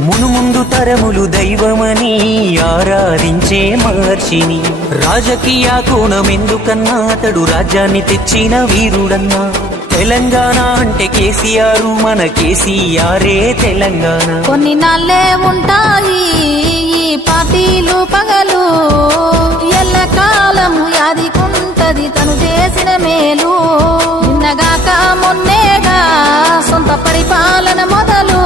మునుముందు తరములు దైవమని ఆరాధించే మహర్షిని. రాజకీయ కోణమెందుకన్నా అతడు రాజ్యాన్ని తెచ్చిన వీరుడన్నా. తెలంగాణ అంటే కేసీఆర్, మన కేసీఆరే తెలంగాణ. కొన్ని నాళ్ళే ఉంటాయి ఈ పార్టీలు పగలు, ఎల్లకాలము యాదికుంటది తను చేసిన మేలు. నిన్నగాక మొన్నేగా సొంత పరిపాలన మొదలు,